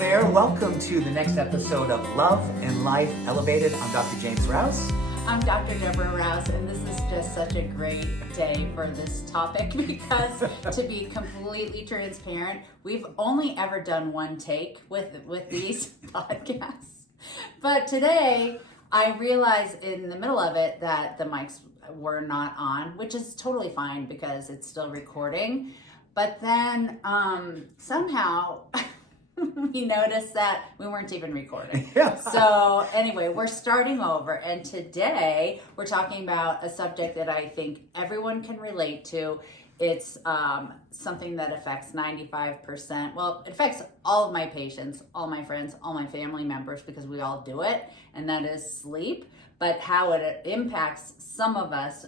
there. Welcome to the next episode of Love and Life Elevated. I'm Dr. James Rouse. I'm Dr. Deborah Rouse, and this is just such a great day for this topic because, to be completely transparent, we've only ever done one take with these podcasts. But today, I realized in the middle of it that the mics were not on, which is totally fine because it's still recording. But then somehow we noticed that we weren't even recording. Yeah. So anyway, we're starting over. And today we're talking about a subject that I think everyone can relate to. It's something that affects 95%. Well, it affects all of my patients, all my friends, all my family members, because we all do it. And that is sleep. But how it impacts some of us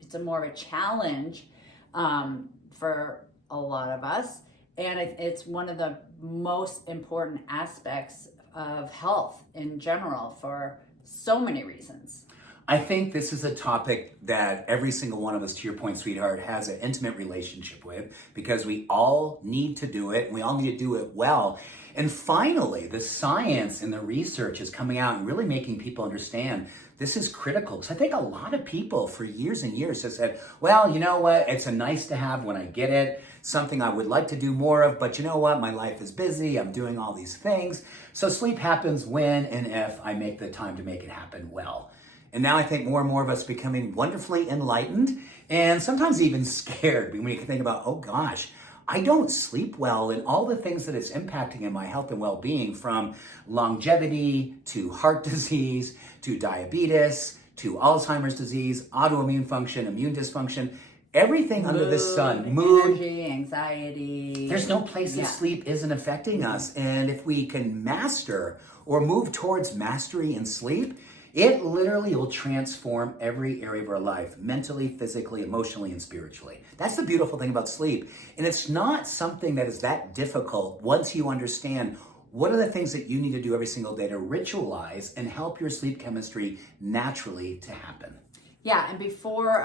it's more of a challenge for a lot of us. And it's one of the most important aspects of health in general for so many reasons. I think this is a topic that every single one of us, to your point, sweetheart, has an intimate relationship with because we all need to do it. And we all need to do it well. And finally, the science and the research is coming out and really making people understand this is critical. Because I think a lot of people for years and years have said, well, you know what? It's a nice to have when I get it, something I would like to do more of. But you know what? My life is busy. I'm doing all these things. So sleep happens when and if I make the time to make it happen well. And now I think more and more of us becoming wonderfully enlightened and sometimes even scared when you can think about, oh gosh, I don't sleep well and all the things that it's impacting in my health and well-being, from longevity to heart disease to diabetes to Alzheimer's disease, autoimmune function, immune dysfunction, everything under the sun, mood, energy, anxiety. There's no place that sleep isn't affecting us. And if we can master or move towards mastery in sleep, it literally will transform every area of our life, mentally, physically, emotionally, and spiritually. That's the beautiful thing about sleep. And it's not something that is that difficult once you understand what are the things that you need to do every single day to ritualize and help your sleep chemistry naturally to happen. Yeah, and before,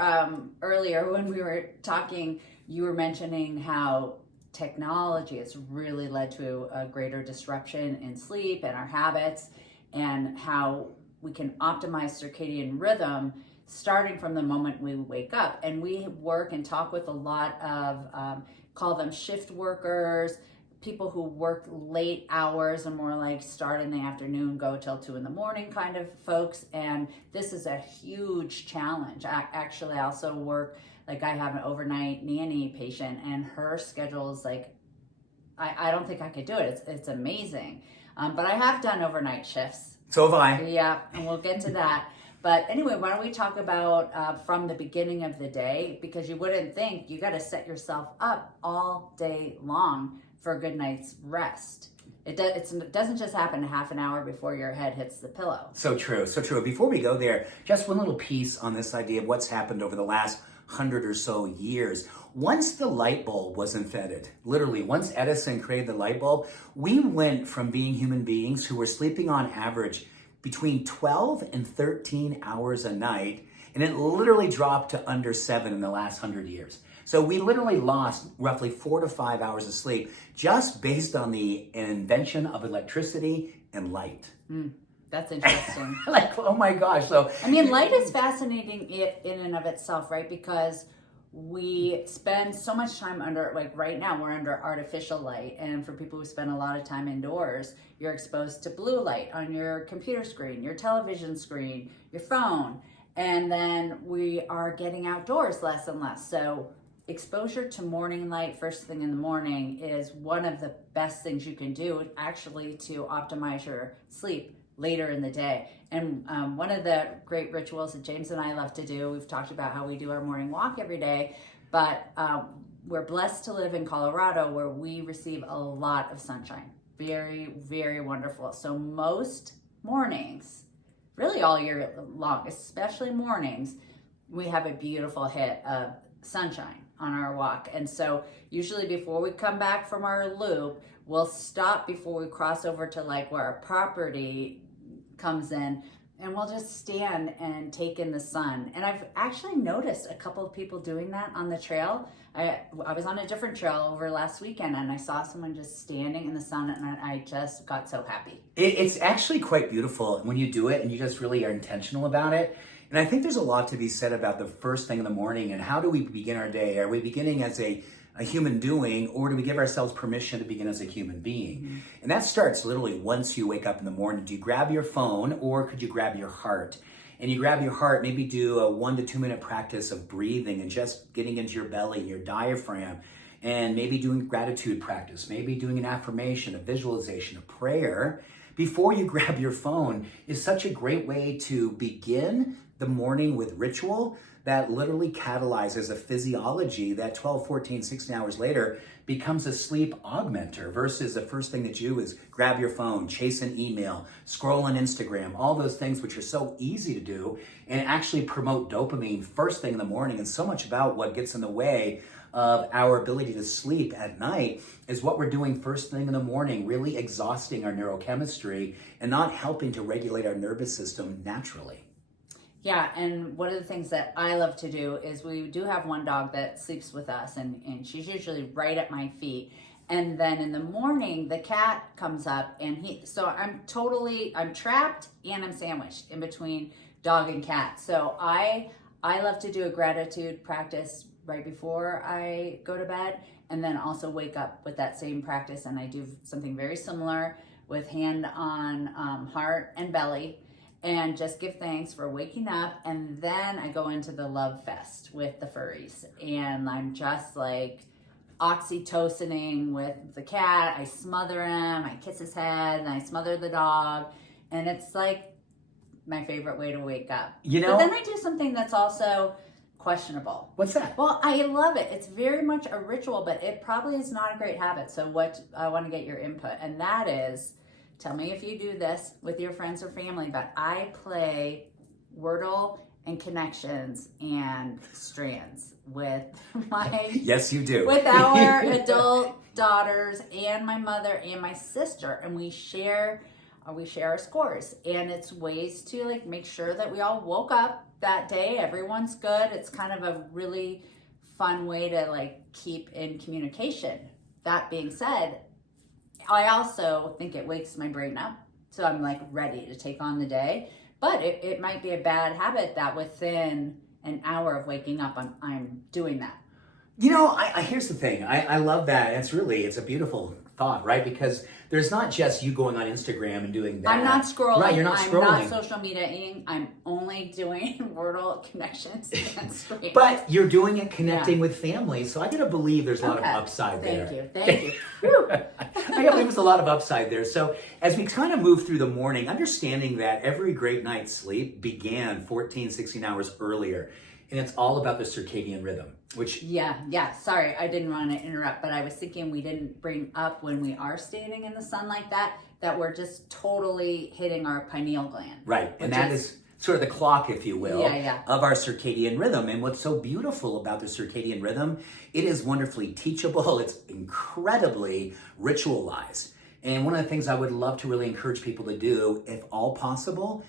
earlier when we were talking, you were mentioning how technology has really led to a greater disruption in sleep and our habits, and how we can optimize circadian rhythm starting from the moment we wake up. And we work and talk with a lot of, call them shift workers, people who work late hours and more like start in the afternoon, go till 2 a.m. kind of folks. And this is a huge challenge. Actually, I also work, like I have an overnight nanny patient and her schedule is like, I don't think I could do it. It's amazing. But I have done overnight shifts. So have I. Yeah, and we'll get to that. But anyway, why don't we talk about from the beginning of the day, because you wouldn't think you got to set yourself up all day long for a good night's rest. It doesn't just happen a half an hour before your head hits the pillow. So true, so true. Before we go there, just one little piece on this idea of what's happened over the last 100 or so years. Once the light bulb was invented, literally, once Edison created the light bulb, we went from being human beings who were sleeping on average between 12 and 13 hours a night, and it literally dropped to under 7 in the last 100 years. So we literally lost roughly 4 to 5 hours of sleep just based on the invention of electricity and light. That's interesting. Like, oh my gosh. So I mean, light is fascinating in and of itself, right? Because we spend so much time under, like right now, we're under artificial light. And for people who spend a lot of time indoors, you're exposed to blue light on your computer screen, your television screen, your phone. And then we are getting outdoors less and less. So exposure to morning light first thing in the morning is one of the best things you can do actually to optimize your sleep later in the day. And one of the great rituals that James and I love to do, we've talked about how we do our morning walk every day, but we're blessed to live in Colorado where we receive a lot of sunshine. Very, very wonderful. So most mornings, really all year long, especially mornings, we have a beautiful hit of sunshine on our walk. And so usually before we come back from our loop, we'll stop before we cross over to like where our property comes in and we'll just stand and take in the sun. And I've actually noticed a couple of people doing that on the trail. I was on a different trail over last weekend, and I saw someone just standing in the sun, and I just got so happy. It's actually quite beautiful when you do it and you just really are intentional about it. And I think there's a lot to be said about the first thing in the morning and how do we begin our day? Are we beginning as a human doing, or do we give ourselves permission to begin as a human being? Mm-hmm. And that starts literally once you wake up in the morning. Do you grab your phone, or could you grab your heart? And you grab your heart, maybe do a 1 to 2 minute practice of breathing and just getting into your belly, your diaphragm, and maybe doing gratitude practice, maybe doing an affirmation, a visualization, a prayer before you grab your phone is such a great way to begin the morning with ritual that literally catalyzes a physiology that 12, 14, 16 hours later becomes a sleep augmenter versus the first thing that you do is grab your phone, chase an email, scroll on Instagram, all those things which are so easy to do and actually promote dopamine first thing in the morning. And so much about what gets in the way of our ability to sleep at night is what we're doing first thing in the morning, really exhausting our neurochemistry and not helping to regulate our nervous system naturally. Yeah, and one of the things that I love to do is we do have one dog that sleeps with us, and she's usually right at my feet. And then in the morning, the cat comes up, and I'm trapped and I'm sandwiched in between dog and cat. So I love to do a gratitude practice right before I go to bed, and then also wake up with that same practice. And I do something very similar with hand on heart and belly, and just give thanks for waking up. And then I go into the love fest with the furries, and I'm just like oxytocining with the cat. I smother him, I kiss his head, and I smother the dog, and it's like my favorite way to wake up. But then I do something that's also questionable. What's that? Well, I love it. It's very much a ritual, but it probably is not a great habit. So what I want to get your input, and that is, tell me if you do this with your friends or family, but I play Wordle and Connections and Strands with my... Yes, you do. With our adult daughters and my mother and my sister, and we share our scores. And it's ways to like make sure that we all woke up that day, everyone's good. It's kind of a really fun way to like keep in communication. That being said, I also think it wakes my brain up, so I'm like ready to take on the day. But it might be a bad habit that within an hour of waking up, I'm doing that. Here's the thing. I love that. It's a beautiful thought, right? Because there's not just you going on Instagram and doing that. I'm not scrolling. Right, you're not scrolling. I'm not social mediaing. I'm only doing Wordle, Connections, and Strands. But you're doing it connecting with family, so I gotta believe there's a lot of upside there. Thank you. I gotta believe there's a lot of upside there. So as we kind of move through the morning, understanding that every great night's sleep began 14, 16 hours earlier. And it's all about the circadian rhythm, which... Yeah. Sorry, I didn't want to interrupt, but I was thinking we didn't bring up when we are standing in the sun like that we're just totally hitting our pineal gland. Right, and that is sort of the clock, if you will, of our circadian rhythm. And what's so beautiful about the circadian rhythm, it is wonderfully teachable. It's incredibly ritualized. And one of the things I would love to really encourage people to do, if all possible,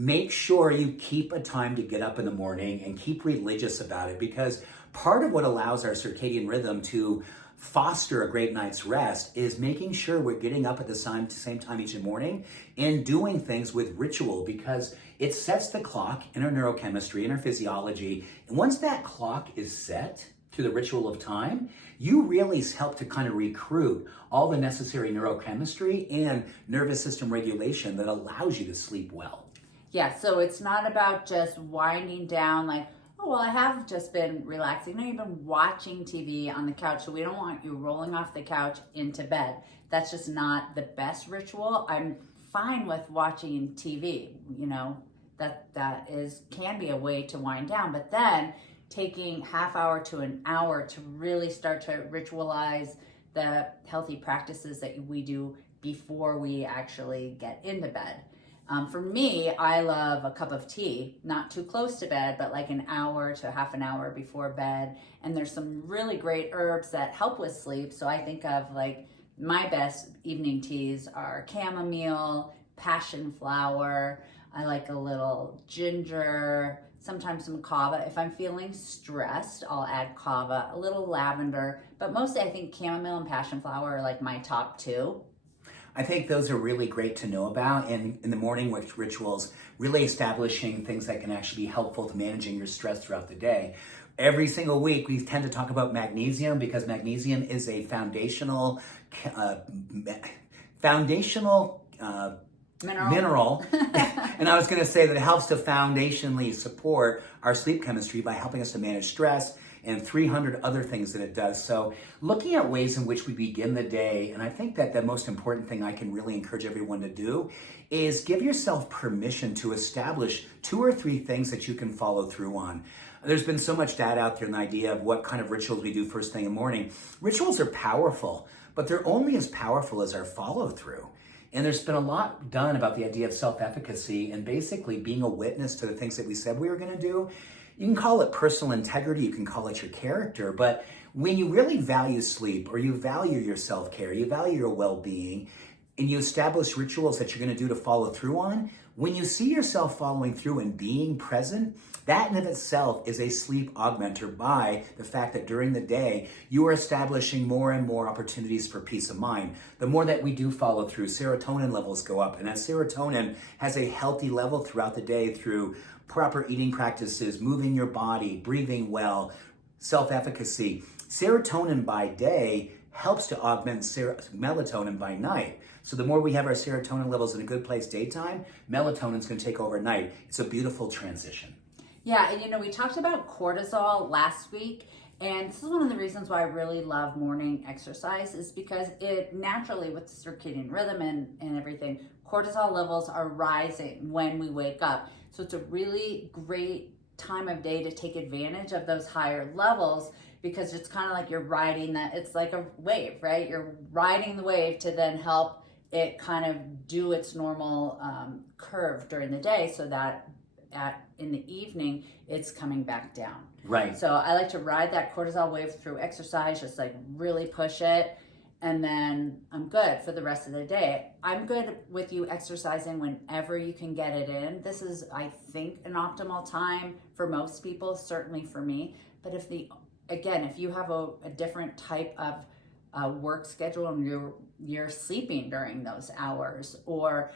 make sure you keep a time to get up in the morning and keep religious about it, because part of what allows our circadian rhythm to foster a great night's rest is making sure we're getting up at the same time each morning and doing things with ritual, because it sets the clock in our neurochemistry and our physiology. And once that clock is set to the ritual of time, you really help to kind of recruit all the necessary neurochemistry and nervous system regulation that allows you to sleep well. Yeah, so it's not about just winding down like, oh, well, I have just been relaxing. No, you've been watching TV on the couch, so we don't want you rolling off the couch into bed. That's just not the best ritual. I'm fine with watching TV, that can be a way to wind down, but then taking half hour to an hour to really start to ritualize the healthy practices that we do before we actually get into bed. For me, I love a cup of tea, not too close to bed, but like an hour to half an hour before bed. And there's some really great herbs that help with sleep. So I think of like my best evening teas are chamomile, passion flower, I like a little ginger, sometimes some kava. If I'm feeling stressed, I'll add kava, a little lavender, but mostly I think chamomile and passion flower are like my top two. I think those are really great to know about, and in the morning with rituals, really establishing things that can actually be helpful to managing your stress throughout the day. Every single week, we tend to talk about magnesium because magnesium is a foundational uh, foundational mineral. And I was going to say that it helps to foundationally support our sleep chemistry by helping us to manage stress and 300 other things that it does. So looking at ways in which we begin the day, and I think that the most important thing I can really encourage everyone to do is give yourself permission to establish 2 or 3 things that you can follow through on. There's been so much data out there in the idea of what kind of rituals we do first thing in the morning. Rituals are powerful, but they're only as powerful as our follow through. And there's been a lot done about the idea of self-efficacy and basically being a witness to the things that we said we were going to do. You can call it personal integrity, you can call it your character, but when you really value sleep or you value your self-care, you value your well-being, and you establish rituals that you're going to do to follow through on, when you see yourself following through and being present, that in of itself is a sleep augmenter by the fact that during the day, you are establishing more and more opportunities for peace of mind. The more that we do follow through, serotonin levels go up. And as serotonin has a healthy level throughout the day through proper eating practices, moving your body, breathing well, self-efficacy, serotonin by day helps to augment melatonin by night. So the more we have our serotonin levels in a good place daytime, melatonin's going to take over at night. It's a beautiful transition. Yeah, and we talked about cortisol last week, and this is one of the reasons why I really love morning exercise is because it naturally, with circadian rhythm and everything, cortisol levels are rising when we wake up. So it's a really great time of day to take advantage of those higher levels because it's kind of like you're riding that, it's like a wave, right? You're riding the wave to then help it kind of do its normal curve during the day so that in the evening, it's coming back down. Right. So I like to ride that cortisol wave through exercise, just like really push it. And then I'm good for the rest of the day. I'm good with you exercising whenever you can get it in. This is, I think, an optimal time for most people, certainly for me. But if you have a different type of work schedule and you're sleeping during those hours, or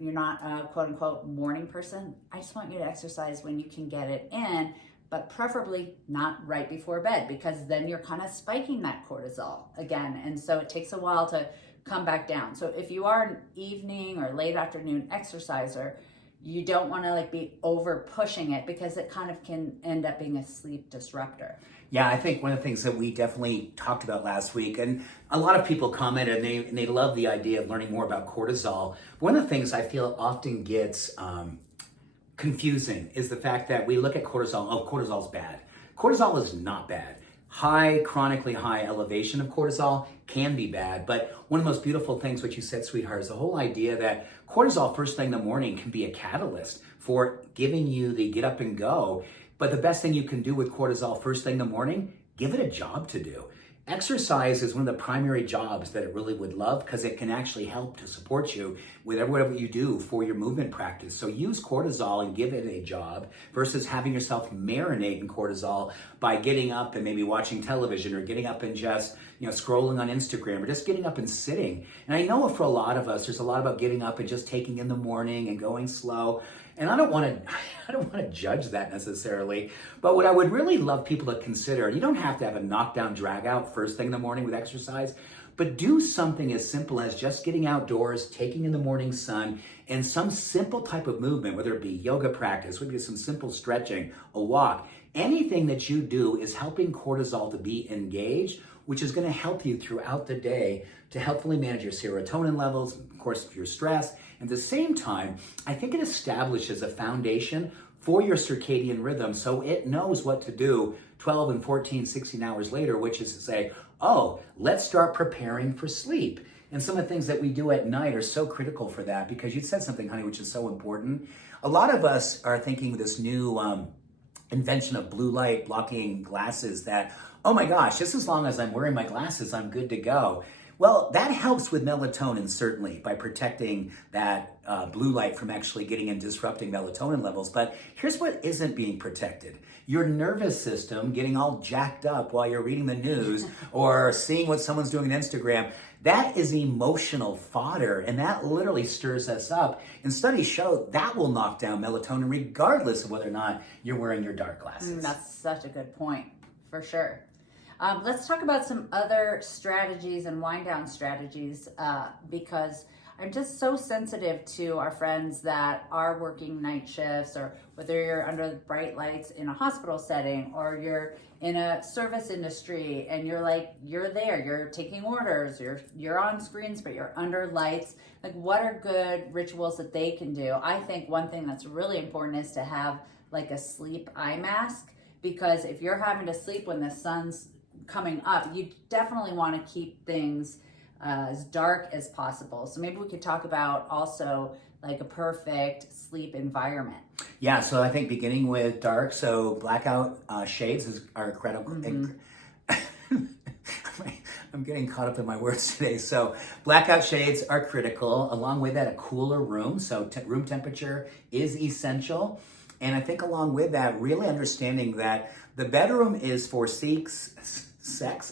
you're not a quote unquote morning person, I just want you to exercise when you can get it in, but preferably not right before bed because then you're kind of spiking that cortisol again. And so it takes a while to come back down. So if you are an evening or late afternoon exerciser, you don't want to be over pushing it because it kind of can end up being a sleep disruptor. Yeah, I think one of the things that we definitely talked about last week, and a lot of people commented and they love the idea of learning more about cortisol. One of the things I feel often gets confusing is the fact that we look at cortisol, cortisol's bad. Cortisol is not bad. Chronically high elevation of cortisol can be bad, but one of the most beautiful things, what you said, sweetheart, is the whole idea that cortisol first thing in the morning can be a catalyst for giving you the get up and go. But the best thing you can do with cortisol first thing in the morning, give it a job to do. Exercise is one of the primary jobs that it really would love because it can actually help to support you with whatever you do for your movement practice. So use cortisol and give it a job versus having yourself marinate in cortisol by getting up and maybe watching television or getting up and just scrolling on Instagram or just getting up and sitting. And I know for a lot of us, there's a lot about getting up and just taking in the morning and going slow. And I don't want to judge that necessarily, but what I would really love people to consider, you don't have to have a knockdown drag out first thing in the morning with exercise, but do something as simple as just getting outdoors, taking in the morning sun, and some simple type of movement, whether it be yoga practice, whether it be some simple stretching, a walk. Anything that you do is helping cortisol to be engaged, which is going to help you throughout the day to helpfully manage your serotonin levels, of course, your stress. At the same time, I think it establishes a foundation for your circadian rhythm so it knows what to do 12 and 14, 16 hours later, which is to say, let's start preparing for sleep. And some of the things that we do at night are so critical for that because you said something, honey, which is so important. A lot of us are thinking of this new invention of blue light blocking glasses that, oh my gosh, just as long as I'm wearing my glasses, I'm good to go. Well, that helps with melatonin, certainly, by protecting that blue light from actually getting and disrupting melatonin levels. But here's what isn't being protected. Your nervous system getting all jacked up while you're reading the news or seeing what someone's doing on Instagram. That is emotional fodder, and that literally stirs us up. And studies show that will knock down melatonin regardless of whether or not you're wearing your dark glasses. That's such a good point, for sure. Let's talk about some other strategies and wind down strategies because I'm just so sensitive to our friends that are working night shifts, or whether you're under the bright lights in a hospital setting or you're in a service industry and you're there, you're taking orders, you're on screens, but you're under lights. Like, what are good rituals that they can do? I think one thing that's really important is to have like a sleep eye mask, because if you're having to sleep when the sun's coming up, you definitely want to keep things as dark as possible. So maybe we could talk about also like a perfect sleep environment. Yeah, so I think beginning with dark, so blackout shades are incredible. I'm getting caught up in my words today. So blackout shades are critical. Along with that, a cooler room. So room temperature is essential. And I think along with that, really understanding that the bedroom is for sex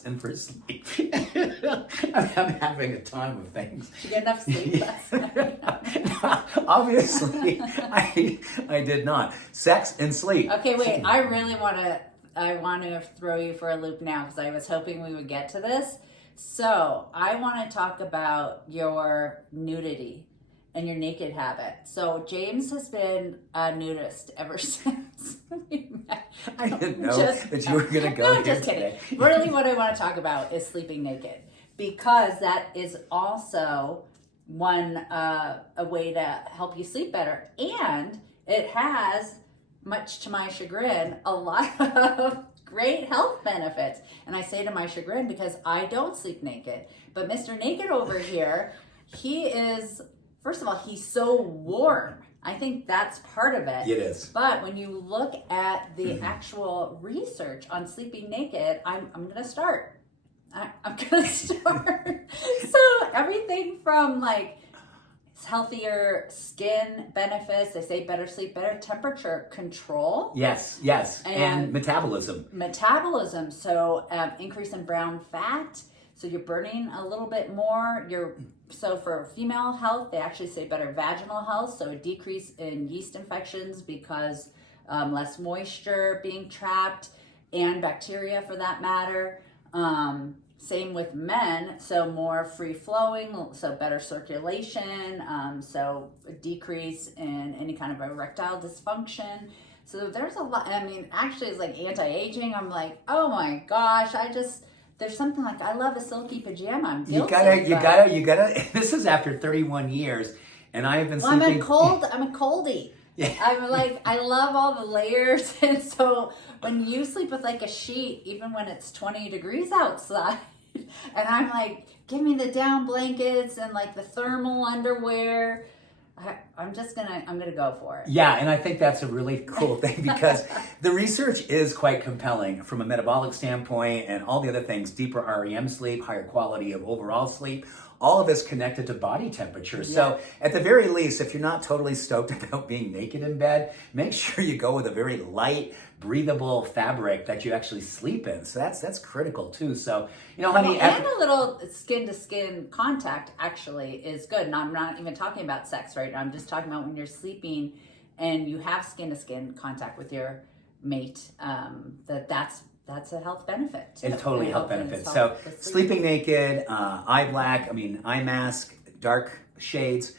and for sleep. I'm having a time of things. Did you get enough sleep last night? Obviously, I did not. Sex and sleep. Okay, wait. I really want to throw you for a loop now, because I was hoping we would get to this. So I want to talk about your nudity and your naked habit. So James has been a nudist ever since we met. I didn't know that you were going to go No, here just kidding. today. Really, what I want to talk about is sleeping naked, because that is also a way to help you sleep better, and it has, much to my chagrin, a lot of great health benefits. And I say to my chagrin because I don't sleep naked, but Mr. Naked over here, he is, first of all, he's so warm. I think that's part of it. It is. But when you look at the actual research on sleeping naked, I'm going to start. I'm going to start. So everything from like healthier skin benefits, they say better sleep, better temperature control. Yes. And metabolism. So increase in brown fat. So you're burning a little bit more. So for female health, they actually say better vaginal health. So a decrease in yeast infections because less moisture being trapped, and bacteria for that matter. Same with men. So more free flowing, so better circulation. So a decrease in any kind of erectile dysfunction. So there's a lot. I mean, actually it's like anti-aging. I'm like, oh my gosh, there's something like, I love a silky pajama. I'm guilty. You gotta. This is after 31 years, and I have been sleeping. I'm a coldie. Yeah. I'm like, I love all the layers. And so when you sleep with like a sheet, even when it's 20 degrees outside, and I'm like, give me the down blankets and like the thermal underwear, I'm gonna go for it. Yeah, and I think that's a really cool thing, because the research is quite compelling from a metabolic standpoint and all the other things, deeper REM sleep, higher quality of overall sleep, all of this connected to body temperature. Yeah. So at the very least, if you're not totally stoked about being naked in bed, make sure you go with a very light, breathable fabric that you actually sleep in. So that's critical too. So, honey. And a little skin to skin contact actually is good. And I'm not even talking about sex right now. I'm just talking about when you're sleeping and you have skin to skin contact with your mate, that's a health benefit too. It's totally health benefit. So sleeping naked, eye mask, dark shades.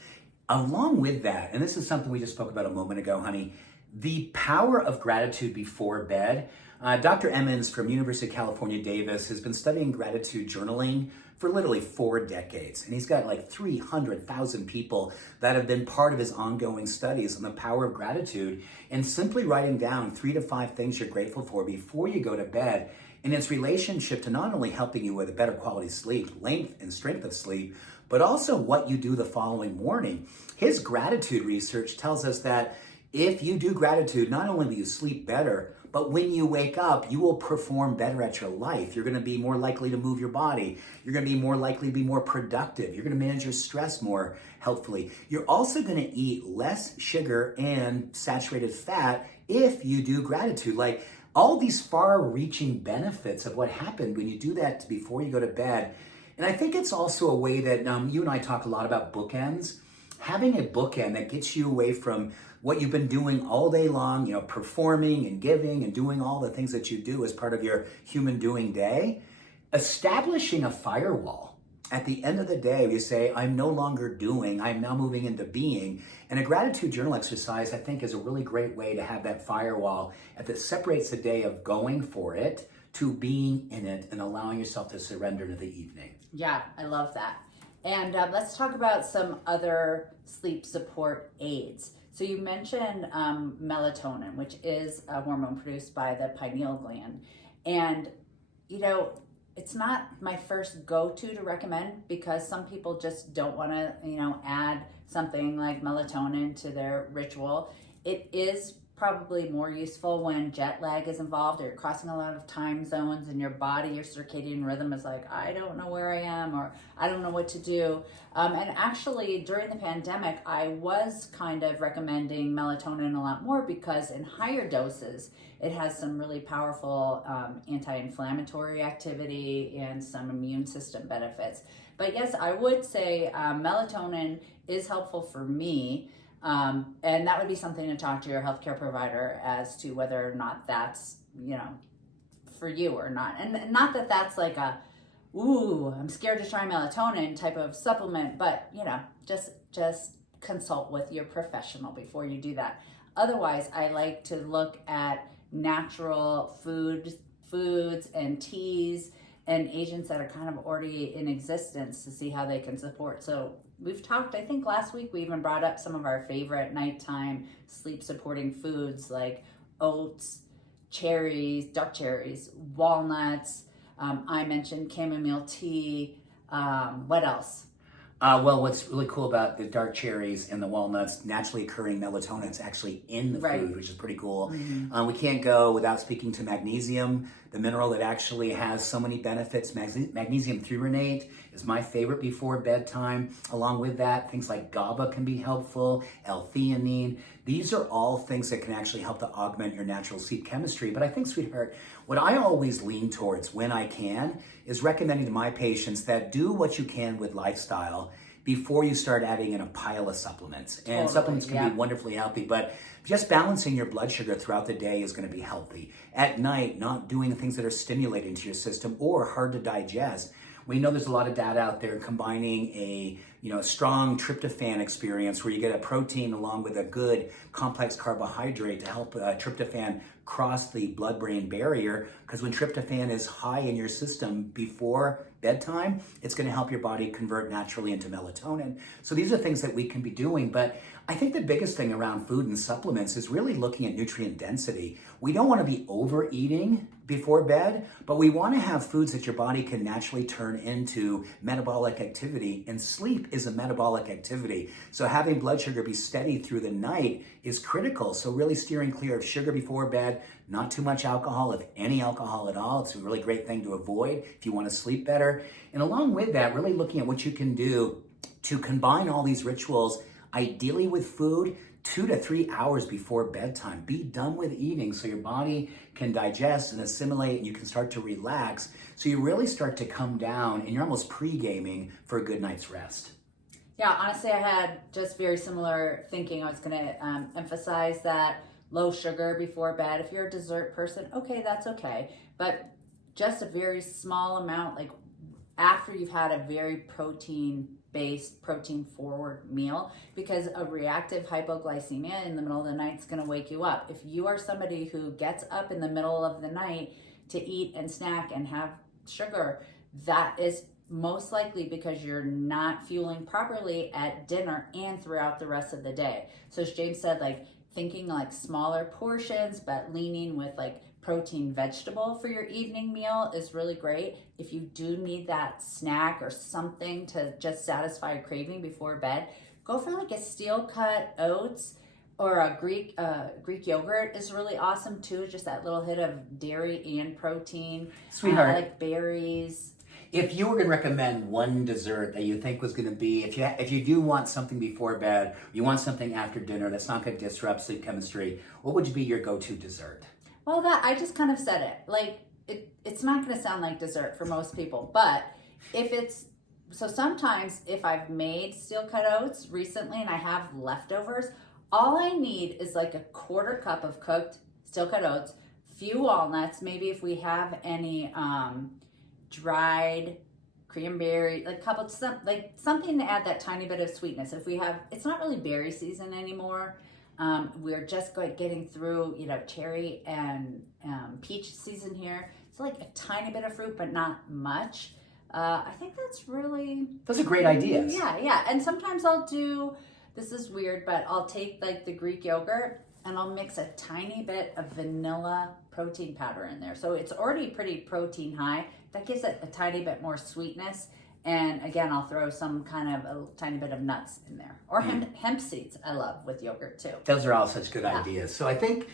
Along with that, and this is something we just spoke about a moment ago, honey, the power of gratitude before bed. Dr. Emmons from University of California, Davis has been studying gratitude journaling for literally 4 decades. And he's got like 300,000 people that have been part of his ongoing studies on the power of gratitude and simply writing down 3 to 5 things you're grateful for before you go to bed, and its relationship to not only helping you with a better quality sleep, length and strength of sleep, but also what you do the following morning. His gratitude research tells us that if you do gratitude, not only will you sleep better, But when you wake up, you will perform better at your life. You're going to be more likely to move your body. You're going to be more likely to be more productive. You're going to manage your stress more helpfully. You're also going to eat less sugar and saturated fat if you do gratitude. Like all these far-reaching benefits of what happened when you do that before you go to bed. And I think it's also a way that you and I talk a lot about bookends. Having a bookend that gets you away from what you've been doing all day long, performing and giving and doing all the things that you do as part of your human doing day, establishing a firewall. At the end of the day, you say, I'm no longer doing, I'm now moving into being. And a gratitude journal exercise, I think, is a really great way to have that firewall that separates the day of going for it to being in it and allowing yourself to surrender to the evening. Yeah, I love that. And let's talk about some other sleep support aids. So you mentioned melatonin, which is a hormone produced by the pineal gland. And, it's not my first go-to recommend because some people just don't want to, add something like melatonin to their ritual. It is probably more useful when jet lag is involved or you're crossing a lot of time zones in your body, your circadian rhythm is like, I don't know where I am or I don't know what to do. And actually during the pandemic, I was kind of recommending melatonin a lot more because in higher doses, it has some really powerful anti-inflammatory activity and some immune system benefits. But yes, I would say melatonin is helpful for me. And that would be something to talk to your healthcare provider as to whether or not that's, for you or not. And not that that's like I'm scared to try melatonin type of supplement, but, just consult with your professional before you do that. Otherwise, I like to look at natural foods and teas and agents that are kind of already in existence to see how they can support. So we've talked, I think last week we even brought up some of our favorite nighttime sleep supporting foods like oats, cherries, dark cherries, walnuts. I mentioned chamomile tea. What else? Well, what's really cool about the dark cherries and the walnuts, naturally occurring melatonin, it's actually in the food, which is pretty cool. Mm-hmm. We can't go without speaking to magnesium, the mineral that actually has so many benefits. Magnesium threonate is my favorite before bedtime. Along with that, things like GABA can be helpful, L-theanine. These are all things that can actually help to augment your natural sleep chemistry. But I think, sweetheart, what I always lean towards when I can is recommending to my patients that do what you can with lifestyle before you start adding in a pile of supplements. And supplements can be wonderfully healthy, but just balancing your blood sugar throughout the day is going to be healthy. At night, not doing things that are stimulating to your system or hard to digest. We know there's a lot of data out there combining a strong tryptophan experience where you get a protein along with a good complex carbohydrate to help tryptophan cross the blood-brain barrier, because when tryptophan is high in your system before bedtime, it's going to help your body convert naturally into melatonin. So these are things that we can be doing, but I think the biggest thing around food and supplements is really looking at nutrient density. We don't want to be overeating before bed, but we want to have foods that your body can naturally turn into metabolic activity, and sleep is a metabolic activity. So having blood sugar be steady through the night is critical. So really steering clear of sugar before bed, not too much alcohol, if any alcohol at all. It's a really great thing to avoid if you want to sleep better. And along with that, really looking at what you can do to combine all these rituals, ideally with food, 2 to 3 hours before bedtime. Be done with eating so your body can digest and assimilate and you can start to relax. So you really start to come down and you're almost pre-gaming for a good night's rest. Yeah, honestly, I had just very similar thinking. I was going to emphasize that low sugar before bed. If you're a dessert person, okay, that's okay. But just a very small amount, like after you've had a very protein-based, protein-forward meal, because a reactive hypoglycemia in the middle of the night is going to wake you up. If you are somebody who gets up in the middle of the night to eat and snack and have sugar, that is most likely because you're not fueling properly at dinner and throughout the rest of the day. So as James said, like thinking like smaller portions, but leaning with like protein vegetable for your evening meal is really great. If you do need that snack or something to just satisfy a craving before bed, go for like a steel cut oats Or a Greek yogurt is really awesome too. Just that little hit of dairy and protein. Sweetheart. I like berries. If you were going to recommend one dessert that you think was going to be, if you do want something before bed, you want something after dinner that's not going to disrupt sleep chemistry, what would be your go-to dessert? Well, that I just kind of said it. Like it's not going to sound like dessert for most people, but so sometimes if I've made steel cut oats recently and I have leftovers, all I need is like a quarter cup of cooked steel cut oats, few walnuts, maybe if we have any dried cranberry, something to add that tiny bit of sweetness. If we have, it's not really berry season anymore. We're just getting through, cherry and peach season here. It's like a tiny bit of fruit, but not much. I think those are great ideas. Yeah. And sometimes this is weird, but I'll take like the Greek yogurt and I'll mix a tiny bit of vanilla protein powder in there. So it's already pretty protein high. That gives it a tiny bit more sweetness. And again, I'll throw some kind of a tiny bit of nuts in there. Or hemp seeds I love with yogurt too. Those are all such good ideas. So I think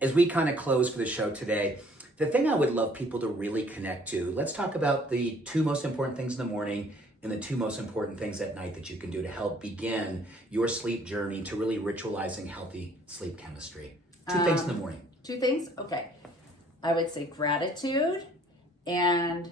as we kind of close for the show today, the thing I would love people to really connect to, let's talk about the 2 most important things in the morning and the 2 most important things at night that you can do to help begin your sleep journey to really ritualizing healthy sleep chemistry. 2 things in the morning. 2 things? Okay. I would say gratitude and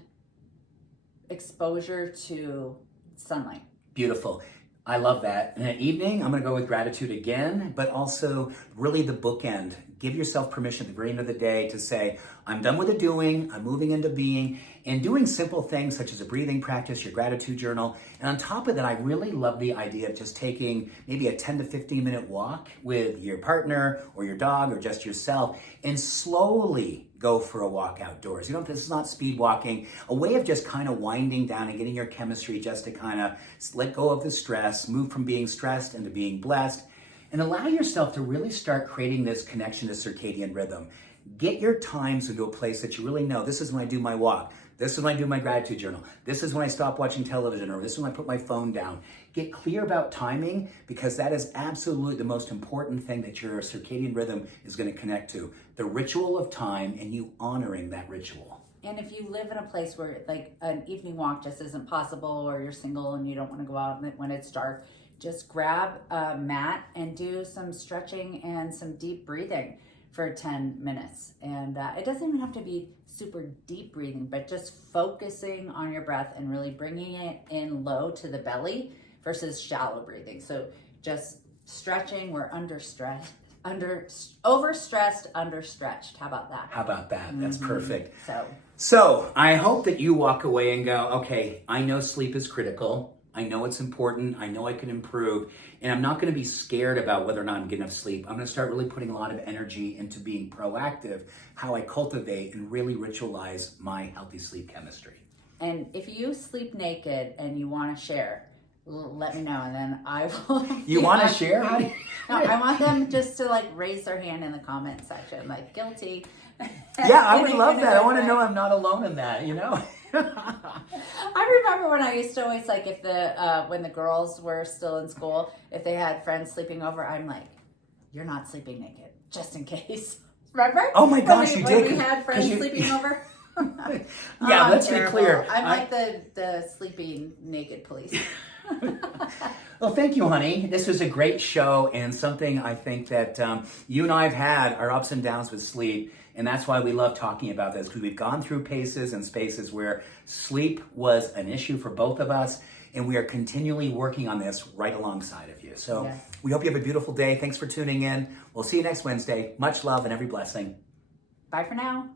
exposure to sunlight. Beautiful. I love that. And at evening, I'm going to go with gratitude again, but also really the bookend. Give yourself permission at the very end of the day to say, I'm done with the doing, I'm moving into being, and doing simple things such as a breathing practice, your gratitude journal. And on top of that, I really love the idea of just taking maybe a 10 to 15 minute walk with your partner or your dog or just yourself and slowly go for a walk outdoors. This is not speed walking, a way of just kind of winding down and getting your chemistry just to kind of let go of the stress, move from being stressed into being blessed, and allow yourself to really start creating this connection to circadian rhythm. Get your times into a place that you really know. This is when I do my walk. This is when I do my gratitude journal. This is when I stop watching television, or this is when I put my phone down. Get clear about timing, because that is absolutely the most important thing that your circadian rhythm is going to connect to. The ritual of time and you honoring that ritual. And if you live in a place where like an evening walk just isn't possible, or you're single and you don't want to go out when it's dark, just grab a mat and do some stretching and some deep breathing for 10 minutes. And it doesn't even have to be super deep breathing, but just focusing on your breath and really bringing it in low to the belly versus shallow breathing. So just stretching, we're overstressed, understretched. How about that? How about that? That's perfect. So I hope that you walk away and go, okay, I know sleep is critical. I know it's important. I know I can improve. And I'm not going to be scared about whether or not I'm getting enough sleep. I'm going to start really putting a lot of energy into being proactive, how I cultivate and really ritualize my healthy sleep chemistry. And if you sleep naked and you want to share, let me know, and then I will. You want to share? No, I want them just to like raise their hand in the comment section, like guilty. Yeah, I would love that. I want to know I'm not alone in that, I remember when I used to always like when the girls were still in school, if they had friends sleeping over, I'm like, you're not sleeping naked, just in case. Remember? Oh my gosh, you did. When we had friends sleeping over. Yeah, let's be clear. I'm like the sleeping naked police. Well, thank you, honey. This was a great show, and something I think that you and I have had our ups and downs with sleep, and that's why we love talking about this, because we've gone through paces and spaces where sleep was an issue for both of us, and we are continually working on this right alongside of you. So We hope you have a beautiful day. Thanks for tuning in. We'll see you next Wednesday. Much love and every blessing. Bye for now.